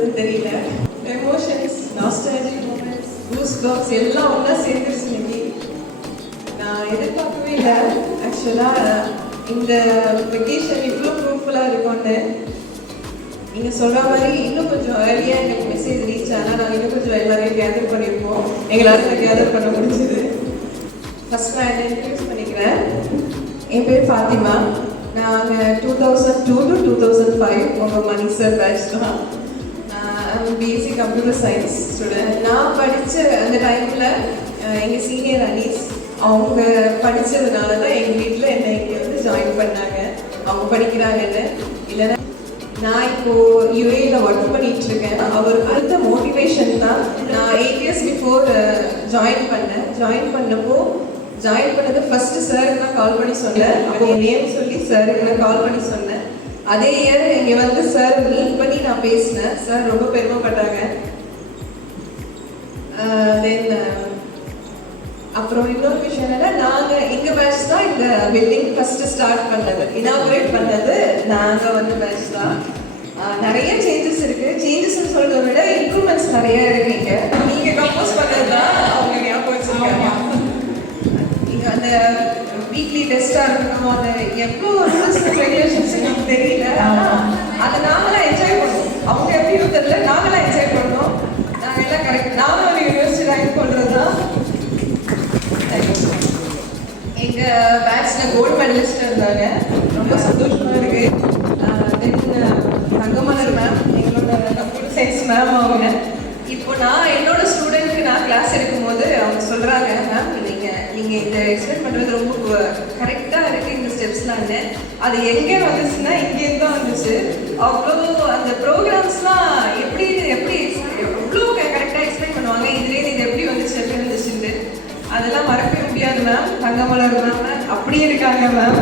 சொல்கிறதுன்னு தெரியல. Emotions, nostalgic moments, goose bumps எல்லாம் ஒன்றா சேர்ந்துருச்சு இன்னைக்கு. நான் எதிர்பார்க்கவே இல்லை ஆக்சுவலாக இந்த வெக்கேஷன் இவ்வளோ ஃப்ரூட்ஃபுல்லாக இருக்கும்னு. நீங்கள் சொல்கிற மாதிரி இன்னும் கொஞ்சம் ஏர்லியாக எனக்கு மெசேஜ் ரீச் ஆனால் நாங்கள் இன்னும் கொஞ்சம் எல்லாரையும் கேதர் பண்ணியிருப்போம். எங்களால் கேதர் பண்ண முடிஞ்சுது. ஃபஸ்ட் நான் என்ன இன்ட்ரடியூஸ் பண்ணிக்கிறேன். என் பேர் ஃபாத்திமா. நாங்கள் 2002 to 2005 உங்கள் மணி சார் பேட்ச் தான். BSc computer science student. நான் படித்த அந்த டைமில் எங்கள் சீனியர் அனீஸ் அவங்க படித்ததுனால தான் எங்கள் வீட்டில் என்னை இங்கே வந்து ஜாயின் பண்ணாங்க. அவங்க படிக்கிறாங்கன்னு. இல்லைன்னா நான் இப்போது யூஏயில் ஒர்க் பண்ணிகிட்ருக்கேன். அவர் அடுத்த மோட்டிவேஷன் தான். நான் 8 years பிஃபோர் ஜாயின் பண்ணது ஃபஸ்ட்டு சாருக்கு நான் கால் பண்ணி சொன்னேன். அப்போ நேம் சொல்லி சாருக்கு நான் கால் பண்ணி சொன்னேன். அதே இயர் இங்கே வந்து சார் மீட் பண்ணி நான் பேசினேன். சார் ரொம்ப பெருமைப்பட்டாங்க. தென் அப்புறம் இன்னொரு விஷயம் என்னன்னா, நாங்கள் எங்கள் பேட்ச் தான் இந்த பில்டிங் ஃபஸ்ட்டு ஸ்டார்ட் பண்ணது, இனாகுரேட் பண்ணது நாங்கள் வந்து பேட்ச் தான். நிறைய சேஞ்சஸ் இருக்குது. சேஞ்சஸ்ன்னு சொல்கிறத விட இம்ப்ரூவ்மெண்ட்ஸ் நிறைய இருக்குங்க. நீங்கள் கம்போஸ் பண்ணது தான் அவங்க ஞாபகம் வச்சுருக்காங்க. நீங்கள் அந்த வீக்லி டெஸ்ட்டாக இருக்கணும், அந்த எவ்வளோ ரூல்ஸ் அண்ட் ரெகுலேஷன்ஸ் எனக்கு தெரியல. ஆனால் அதை நாங்களாம் என்ஜாய் பண்ணுவோம். அவங்க எப்படியும் தெரியல, நாங்களாம் என்ஜாய் பண்ணோம். நாங்கள் எல்லாம் கரெக்ட். நானும் ஒரு யூனிவர்சிட்டி ரேங்க் பண்ணுறது தான். எங்கள் பேட்ச்சில் கோல்டு மெடலிஸ்ட் இருந்தாங்க. ரொம்ப சந்தோஷமாக இருக்குது. தென் தங்கமலர் மேம், எங்களோட கம்ப்யூட்டர் சயின்ஸ் மேம். அவங்க இப்போ நான் என்னோட ஸ்டூடெண்ட்க்கு நான் கிளாஸ் எடுக்கும்போது அவங்க சொல்கிறாங்க, மேம் நீங்கள் இந்த எக்ஸ்பிளைன் பண்ணுறது ரொம்ப கரெக்டாக இருக்குது இந்த ஸ்டெப்ஸ்லான்னு. அது எங்கே வந்துச்சுன்னா இங்கேருந்து தான் வந்துச்சு. அவ்வளோ அந்த ப்ரோக்ராம்ஸ்லாம் எப்படி எவ்வளோ கரெக்டாக எக்ஸ்பிளைன் பண்ணுவாங்க. இதுலேருந்து இது எப்படி வந்துச்சுன்ட்டு அதெல்லாம் மறக்கவே முடியாது மேம். தங்கமலர் மேம் அப்படியே இருக்காங்க மேம்.